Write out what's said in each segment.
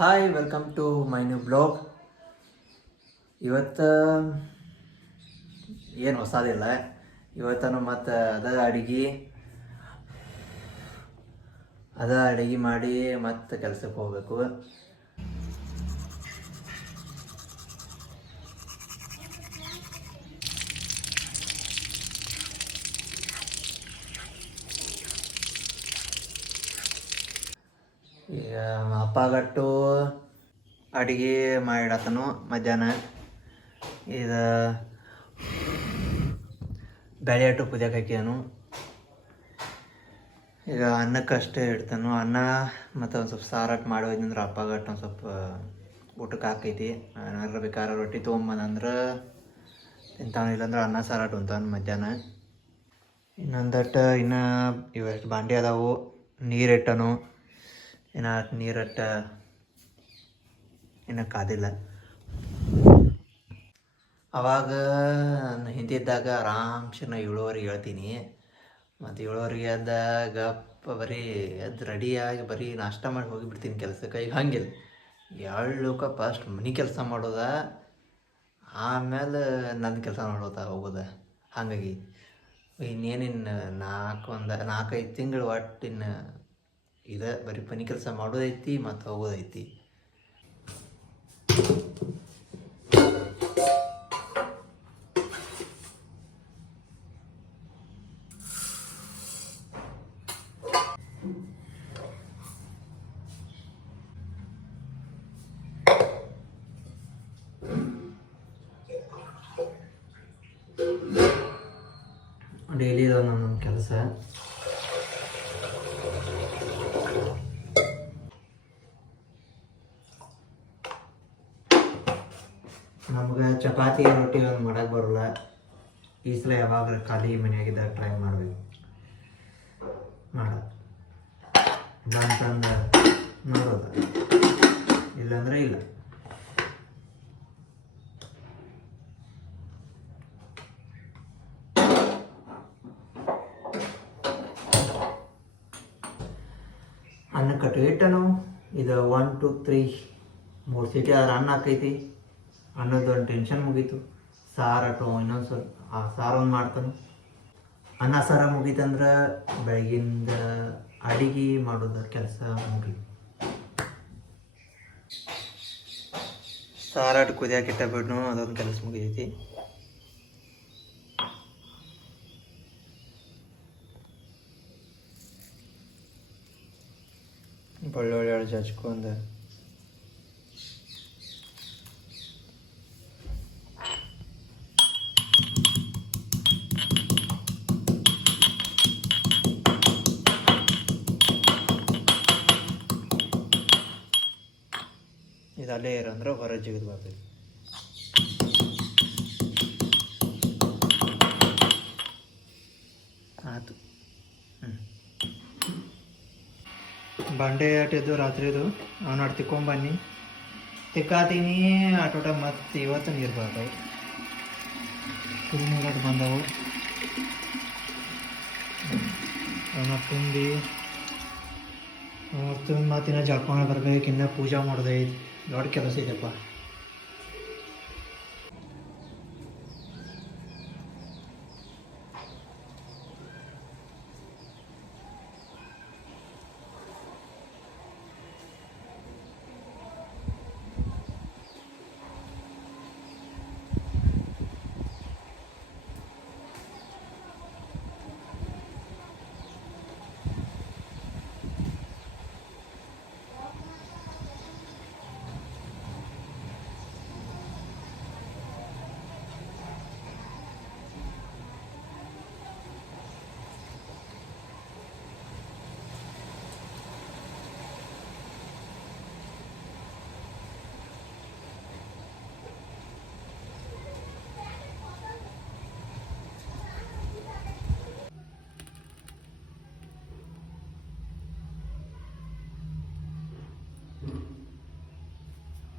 Hi welcome to my new blog. ಇವತ್ತು ಏನು ಹೊಸದಿಲ್ಲ. ಇವತ್ತನು ಮತ್ತು ಅಡಿಗೆ ಮಾಡಿ ಮತ್ತು ಕೆಲಸಕ್ಕೆ ಹೋಗಬೇಕು. ಈಗ ಅಪ್ಪಗಟ್ಟು ಅಡುಗೆ ಮಾಡಿಡತನು ಮಧ್ಯಾಹ್ನ. ಇದು ಬೇಳೆ ಅಟ್ಟು ಕುದಿಯಕ್ಕೆ ಹಾಕ್ಯಾನು. ಈಗ ಅನ್ನಕ್ಕಷ್ಟೇ ಇಡ್ತಾನು. ಅನ್ನ ಮತ್ತು ಒಂದು ಸ್ವಲ್ಪ ಸಾರಾಟ ಮಾಡೋದಂದ್ರೆ ಅಪ್ಪಗಟ್ಟು ಒಂದು ಸ್ವಲ್ಪ ಊಟಕ್ಕೆ ಹಾಕೈತಿ. ಏನಾದ್ರು ಬೇಕಾದ್ರೆ ರೊಟ್ಟಿ ತೊಗೊಂಬಂದ್ರೆ ತಿಂತಾನು, ಇಲ್ಲಾಂದ್ರೆ ಅನ್ನ ಸಾರಾಟ ಉಂತಾನು ಮಧ್ಯಾಹ್ನ. ಇನ್ನೊಂದಟ್ಟು ಇನ್ನು ಇವಷ್ಟು ಬಾಂಡೆ ಅದಾವು. ನೀರಿಟ್ಟನು, ನೀರಟ್ಟ ಇನ್ನು ಕಾದಿಲ್ಲ. ಅವಾಗ ಹಿಂದಿದ್ದಾಗ ಆರಾಮ್ಸೆ ನಾ 7:15 ಹೇಳ್ತೀನಿ. ಮತ್ತು 7:15 ಎದ್ದಾಗ ಬರೀ ಎದ್ದು ರೆಡಿಯಾಗಿ ಬರೀ ನಾಷ್ಟ ಮಾಡಿ ಹೋಗಿಬಿಡ್ತೀನಿ ಕೆಲಸಕ್ಕೆ. ಈಗ ಹಂಗಿಲ್ಲ, ಏಳಕ್ಕೆ ಫಸ್ಟ್ ಮನೆ ಕೆಲಸ ಮಾಡೋದ, ಆಮೇಲೆ ನನ್ನ ಕೆಲಸ ಮಾಡೋದ ಹೋಗೋದ. ಹಾಗಾಗಿ ಇನ್ನೇನಿನ್ನು 4-5 ತಿಂಗಳು ಒಟ್ಟಿನ್ನು ಇದೆ ಬರೀ ಮನೆ ಕೆಲಸ ಮಾಡೋದೈತಿ ಮತ್ತು ಹೋಗೋದೈತಿ. ಡೈಲಿ ಇದಾವೆ ನನ್ನ ಕೆಲಸ. ನಮ್ಗೆ ಚಪಾತಿ ರೊಟ್ಟಿ ಒಂದು ಮಾಡೋಕ್ಕೆ ಬರೋಲ್ಲ. ಈ ಸಲ ಯಾವಾಗ ಖಾಲಿ ಮನೆಯಾಗಿದ್ದಾಗ ಟ್ರೈ ಮಾಡಬೇಕು ಮಾಡೋದು. ಬಂತಂದ್ರೆ ನೋಡೋದು, ಇಲ್ಲಾಂದ್ರೆ ಇಲ್ಲ. ಅನ್ನ ಕಟ್ಟು ಇಟ್ಟನು. ಇದು 1 2 3 3 ಸೀಟಿ ಆದ್ರೆ ಅನ್ನ ಹಾಕೈತಿ. ಅನ್ನೋದೊಂದು ಟೆನ್ಷನ್ ಮುಗೀತು. ಸಾರಾಟು ಇನ್ನೊಂದು ಸ್ವಲ್ಪ ಸಾರು ಒಂದು ಮಾಡ್ತಾನೆ. ಅನ್ನ ಸಾರ ಮುಗೀತಂದ್ರೆ ಬೆಳಗಿಂದ ಅಡಿಗೆ ಮಾಡೋದು ಕೆಲಸ ಮುಗೀತು. ಸಾರಾಟು ಕುದಿಯಾಕೆ ಇಟ್ಟಬಿಡ್ನು, ಅದೊಂದು ಕೆಲಸ ಮುಗಿದೈತಿ. ಬೆಳ್ಳುಳ್ಳಿ ಎಳ್ಳು ಹಚ್ಕೊಂಡು ಇದು ಅಲ್ಲೇ ಇರಂದ್ರೆ ಹೊರ ಜಿಗಿದು ಬರ್ತೈತಿ. ಆಯ್ತು. ಬಂಡೆ ಆಟಿದ್ದು ರಾತ್ರಿದು ಅವನು ಅಟ್ಟು ತಿಕ್ಕೊಂಬನ್ನಿ, ತಿಕ್ಕಾತೀನಿ ಆಟೋಟ. ಮತ್ತು ಇವತ್ತು ನೀರು ಬರ್ತಾವೆ, ನೀರು ಬಂದವು. ಅವನ್ನ ತುಂಬಿ ಮತ್ತಿನ್ನ ಜಳ್ಕೊಂಡು ಬರ್ಬೇಕು. ಇನ್ನು ಪೂಜೆ ಮಾಡೋದೈತಿ, ದೊಡ್ಡ ಕೆಲಸ ಇದೆಯಪ್ಪ.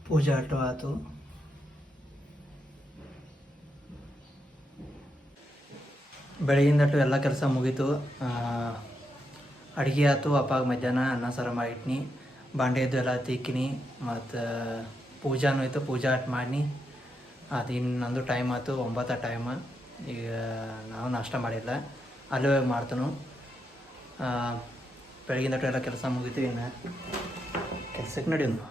ಪೂಜೆ ಆಟೋ ಆಯ್ತು. ಬೆಳಗಿಂದಟ್ಟು ಎಲ್ಲ ಕೆಲಸ ಮುಗೀತು. ಅಡುಗೆ ಆಯ್ತು. ಅಪ್ಪಾಗ ಮಧ್ಯಾಹ್ನ ಅನ್ನ ಸಾರು ಮಾಡಿಟ್ನಿ. ಬಾಂಡೆದು ಎಲ್ಲ ತಿಕ್ಕಿನಿ ಮತ್ತು ಪೂಜಾನು ಇತ್ತು, ಪೂಜಾ ಅಟ್ ಮಾಡಿ ಅದು ಇನ್ನು ನಂದು ಟೈಮ್ ಆಯ್ತು 9 ಟೈಮ್. ಈಗ ನಾವು ನಾಷ್ಟ ಮಾಡಿಲ್ಲ, ಅಲ್ಲೇ ಹೋಗಿ ಮಾಡ್ತನು. ಬೆಳಗಿನ ಎಲ್ಲ ಕೆಲಸ ಮುಗಿತೀವಿ, ಇನ್ನು ಕೆಲ್ಸಕ್ಕೆ ನಡೆಯೋದು.